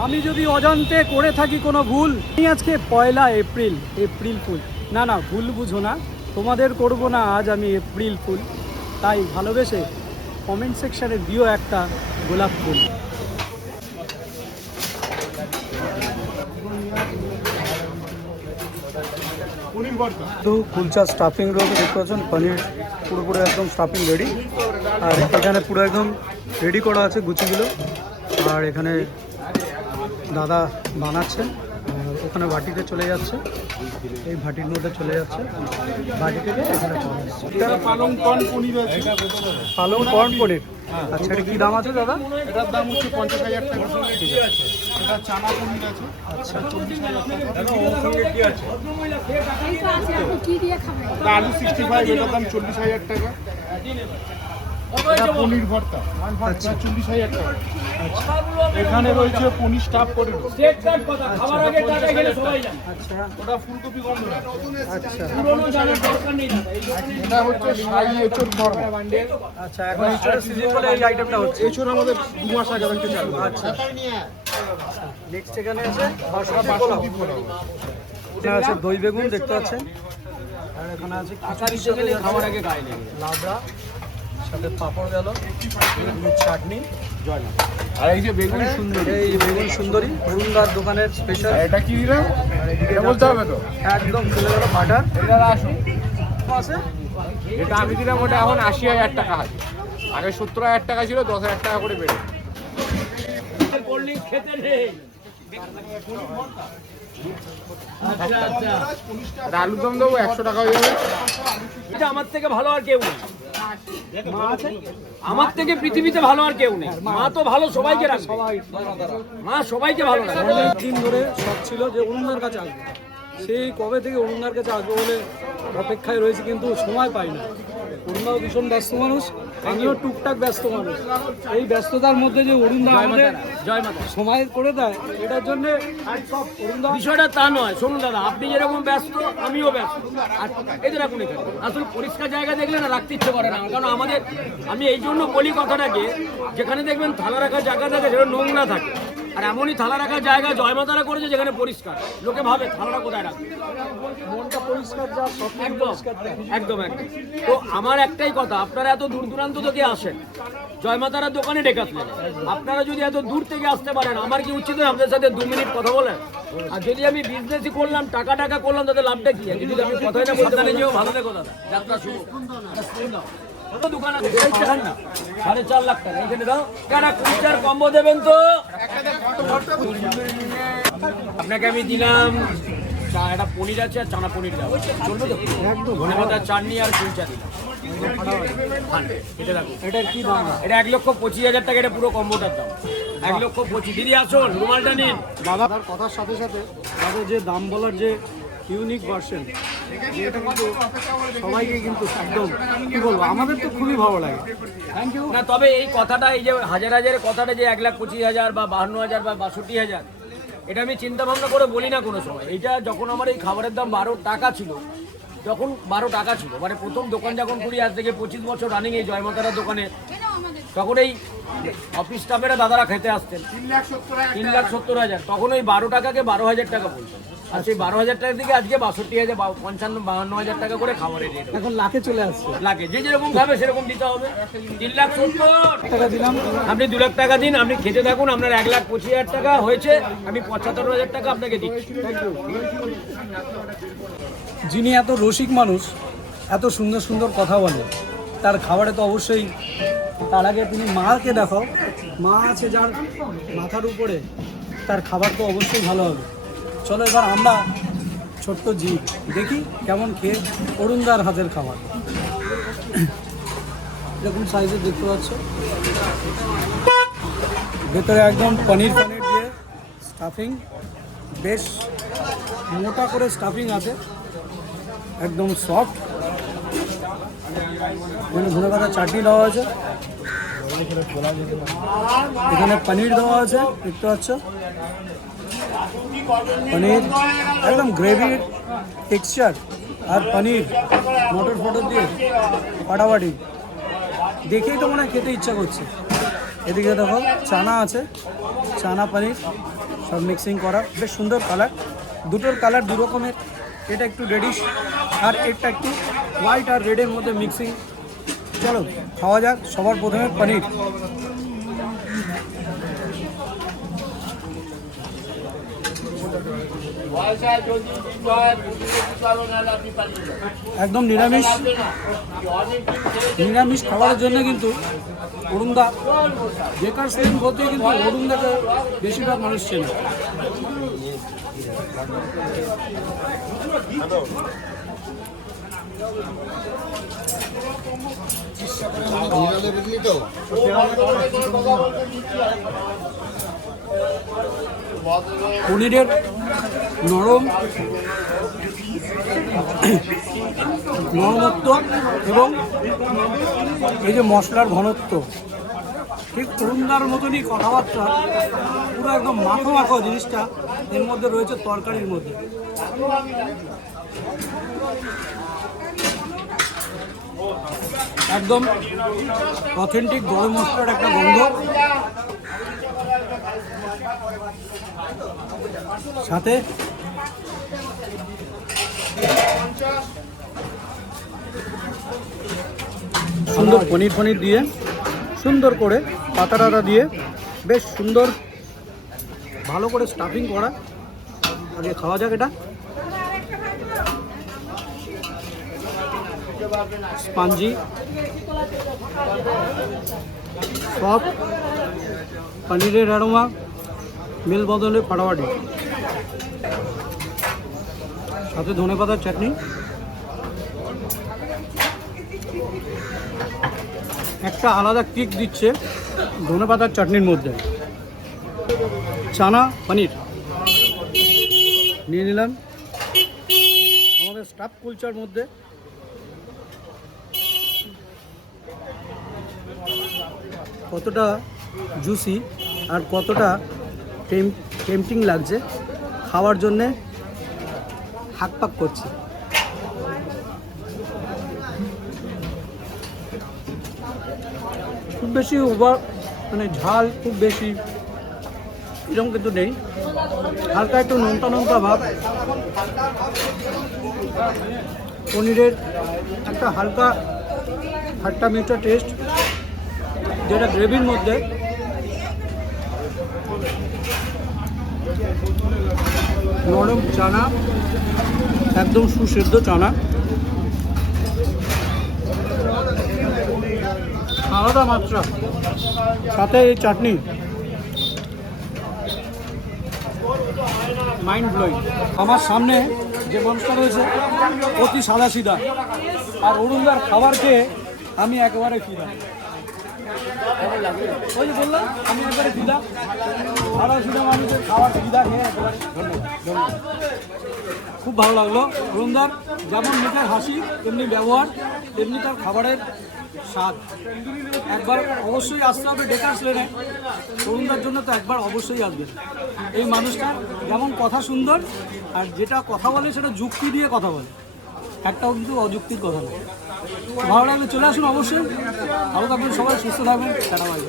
আমি যদি অজান্তে করে থাকি কোনো ভুল, আমি আজকে 1 এপ্রিল, এপ্রিল ফুল, না না ভুল বুঝো না, তোমাদের করব না আজ আমি এপ্রিল ফুল। তাই ভালোবেসে কমেন্ট সেকশানে দিও একটা গোলাপ ফুল। তো কুলচা স্টাফিং রয়েছে, দেখতে পাচ্ছেন পনির পুরোপুরি একদম স্টাফিং রেডি। আর এখানে পুরো একদম রেডি করা আছে গুচিগুলো। আর এখানে দাদা বানাচ্ছেন, ওখানে বাটিতে চলে যাচ্ছে, এই ভাটির মধ্যে চলে যাচ্ছে, বাটি থেকে এখানে পালং কর্ন পনির আছে। পালং কর্ন পনির, আচ্ছা এটা কী দাম আছে দাদা? এটার দাম হচ্ছে 50,000 টাকা। এটা চানা পনির আছে, আচ্ছা 40,000 টাকা। আলু 65, এটার দাম 40,000 টাকা। এটা পনির ভর্তা, আচ্ছা 40,000 টাকা। এখানে রয়েছে পনির স্টাফ পনির, আচ্ছা ওটা ফুলকপি গন্ধ। আচ্ছা এটা হচ্ছে শাহী এঁচোড় কর্মা। আচ্ছা এখন এছাড়া সিজন বলে এই আইটেমটা হচ্ছে। এঁচোড় আমাদের 2 মাস আগে থেকে চালু। আচ্ছা নেক্সট এখানে আছে বাসমতি পোলাও, বাসন্তী পোলাও। এখানে আছে দই বেগুন দেখতে পাচ্ছেন, আর এখানে আছে খাবার আগে লাবড়া, সাথে পাঁপড় গেল, চাটনি, আর এই যে বেগুন সুন্দর, এই বেগুন সুন্দরী অরুণদার দোকানের স্পেশাল। এটা কি দিলাম এটা বলতে হবে তো, একদম চলে গেল বাটার। এটা আসুন। আছে এটা আমি দিলাম, ওটা এখন 80,000 টাকা আছে। আগে 70,000 টাকা ছিল, 10,000 টাকা করে বেড়ে। আলুর দম দেবো 100 টাকা হয়ে যাবে। এটা আমার থেকে ভালো আর কেউ নেই, মা আছে, আমার থেকে পৃথিবীতে ভালো আর কেউ নেই। মা তো ভালো সবাইকে রাখবে, মা সবাইকে ভালো রাখবে। অনেক দিন ধরে শখ ছিল যে অরুণদার কাছে আসবো, সেই কবে থেকে অরুণদার কাছে আসবো বলে অপেক্ষায় রয়েছে, কিন্তু সময় পাই না। অরুণদাও ভীষণ ব্যস্ত মানুষ, আমিও টুকটাক ব্যস্ত মানুষ। এই ব্যস্ততার মধ্যে যে অরুণদা আমাদের জয় মাতা। সময় করে দেয়, এটার জন্য অরুণদা বিষয়টা তা নয়, শুনুন দাদা, আপনি যেরকম ব্যস্ত আমিও ব্যস্ত। আর এই রাখুন, এখানে আসলে পরিষ্কার জায়গা দেখলে না রাখতে ইচ্ছে করে না, কারণ আমাদের, আমি এই জন্য বলি কথাটাকে, যেখানে দেখবেন থালা রাখার জায়গা থাকে সেটা নোংরা থাকে, আর এমনই থালা রাখার জায়গা জয়মাতারা করেছে যেখানে পরিষ্কার, লোকে ভাবে থালাটা কোথায় রাখবে। মনটা পরিষ্কার, যা সব একদম একদম একদম। তো আমার একটাই কথা, আপনারা এত দূর দূরান্ত থেকে আসেন, জয়মাতারার দোকানে ডেকাতলেন, আপনারা যদি এত দূর থেকে আসতে পারেন, আমার কি উচিত নয় আপনাদের সাথে 2 মিনিট কথা বলেন? আর যদি আমি বিজনেসই করলাম, টাকা করলাম, তাতে লাভটা কি আছে? যদি আমি কথাই না বলতে পারি, ভালো দেখো দাদা, যাত্রা শুরু। কত দোকান আছে? 4.5 লাখ টাকা এখানে দাও, কেন কুচার কম্বো দেবেন তো? আপনাকে আমি দিলাম একটা পনির আছে আর চানা পনির দাও, চলবে তো? একদম ধন্যবাদ। চাটনি আর কুলচা দিলাম, এটা রাখুন। এটার কি দাম? এটা 1,25,000 টাকা, এটা পুরো কম্বোটার দাম 1,25,000। দিদি আসুন, রুমালটা নিন। দাদার কথার সাথে সাথে তাদের যে দাম বলার যে ইউনিক ভার্সন, এটা কিন্তু সবাইকে কিন্তু একদম কি বলবো, আমাদের তো খুবই ভালো লাগে। Thank you. না তবে এই কথাটা, এই যে হাজারের কথাটা, যে 1,25,000 বা 52,000 বা 62,000, এটা আমি চিন্তা ভাবনা করে বলি না কোনো সময়। এটা যখন আমার এই খাবারের দাম 12 টাকা ছিল, যখন 12 টাকা ছিল, মানে প্রথম দোকান যখন করি, আজ থেকে 25 বছর রানিং এই জয়মাতারার দোকানে, তখন এই অফিস স্টাফেরা দাদারা খেতে আসতেন 3,70,000, তখন ওই 12 টাকাকে 12,000 টাকা বলতেন। আর সেই 12,000 টাকা থেকে আজকে 62,000, 55,000, 52,000 টাকা করে খাবারের রেট। এখন লাখে চলে আসছে, লাগে যে যেরকম খাবে সেরকম দিতে হবে। 3,70,000 টাকা দিলাম, আপনি 2 লাখ টাকা দিন, আপনি খেতে থাকুন, আপনার 1,25,000 টাকা হয়েছে, আমি 75,000 টাকা আপনাকে দিচ্ছি। Thank you. যিনি এত রসিক মানুষ, এত সুন্দর সুন্দর কথা বলে, তার খাবারে তো অবশ্যই, তার আগে তুমি মাকে দেখাও, মা আছে যার মাথার উপরে, তার খাবার তো অবশ্যই ভালো হবে। চলো এবার আমরা ছোট্ট জীব দেখি কেমন খেয়ে অরুণদার হাতের খাবার। এরকম সাইজের দেখতে পাচ্ছ, ভেতরে একদম পনির দিয়ে স্টাফিং, বেশ মোটা করে স্টাফিং আছে, একদম সফট। এখানে ধনেপাতা চাটনি দেওয়া আছে, এখানে পনির দেওয়া আছে দেখতে পাচ্ছ, পনির একদম গ্রেভির টেক্সচার, আর পনির মটর ফটর দিয়ে ফাটাফাটি, দেখেই তো মনে হয় খেতে ইচ্ছা করছে। এদিকে দেখো চানা আছে, চানা পনির, সব মিক্সিং করা, বেশ সুন্দর কালার। দুটোর কালার দু রকমের, এটা একটু রেডিশ আর এটা একটু হোয়াইট আর রেডের মধ্যে মিক্সিং। চলো খাওয়া যাক। সবার প্রথমে পনির। একদম নিরামিষ নিরামিষ খাবারের জন্য কিন্তু অরুণদা বেকারস লেন বলতে কিন্তু অরুণদাকে বেশিরভাগ মানুষ চেনে। পনিরের নরম নরমত্ব এবং এই যে মশলার ঘনত্ব, ঠিক অরুণদার মতনই কথাবার্তা, পুরো একদম মাখো মাখো জিনিসটা এর মধ্যে রয়েছে তরকারির মধ্যে। একদম অথেন্টিক গরম মশলার একটা গন্ধ, সাথে সুন্দর পনির পনির দিয়ে সুন্দর করে পাতা টাতা দিয়ে বেশ সুন্দর ভালো করে স্টাফিং করা। আগে খাওয়া যাক এটা। স্পঞ্জি সফট পনিরের অ্যারোমা মিল বদলে ফাটাফাটি, সাথে ধনেপাতার চাটনি। একটা আলাদা কিক দিচ্ছে ধনেপাতার চাটনির মধ্যে। চানা পনির নিয়ে নিলাম আমাদের স্টাফ কুলচার মধ্যে। কতটা জুসি আর কতটা টেম্পটিং লাগছে, খাওয়ার জন্যে হাক পাক করছে। খুব বেশি ওভার মানে ঝাল খুব বেশি এরকম কিন্তু নেই, হালকা একটু নোনতা নোনতা ভাব। পনিরের একটা হালকা খাট্টা মিঠা টেস্ট, যেটা গ্রেভির মধ্যে নরম চানা, একদম সুসেদ্ধ চানা, আলাদা মাত্রা, সাথে এই চাটনি, মাইন্ড ব্লোয়িং। আমার সামনে যে মানুষটা রয়েছে অতি সাদা সিধা, আর অরুণদার খাবার খেয়ে আমি একেবারে ফিদা। ওই যে বললাম আমি একবারে ফিদা, সাদা সিধা মানুষের খাবার ফিদা খেয়ে একেবারে। ধন্যবাদ। খুব ভালো লাগলো অরুণদার, যেমন মুখের হাসি তেমনি ব্যবহার, তেমনি তার খাবারের স্বাদ। একবার অবশ্যই আসতে হবে ডেকার্স লেনে, অরুণদার জন্য তো একবার অবশ্যই আসবেন। এই মানুষটা যেমন কথা সুন্দর, আর যেটা কথা বলে সেটা যুক্তি দিয়ে কথা বলে, একটাও কিন্তু অযুক্তির কথা নয়। ভালো লাগলে চলে আসুন অবশ্যই। ভালো থাকবেন সবাই, সুস্থ থাকবেন, টাটা বাই।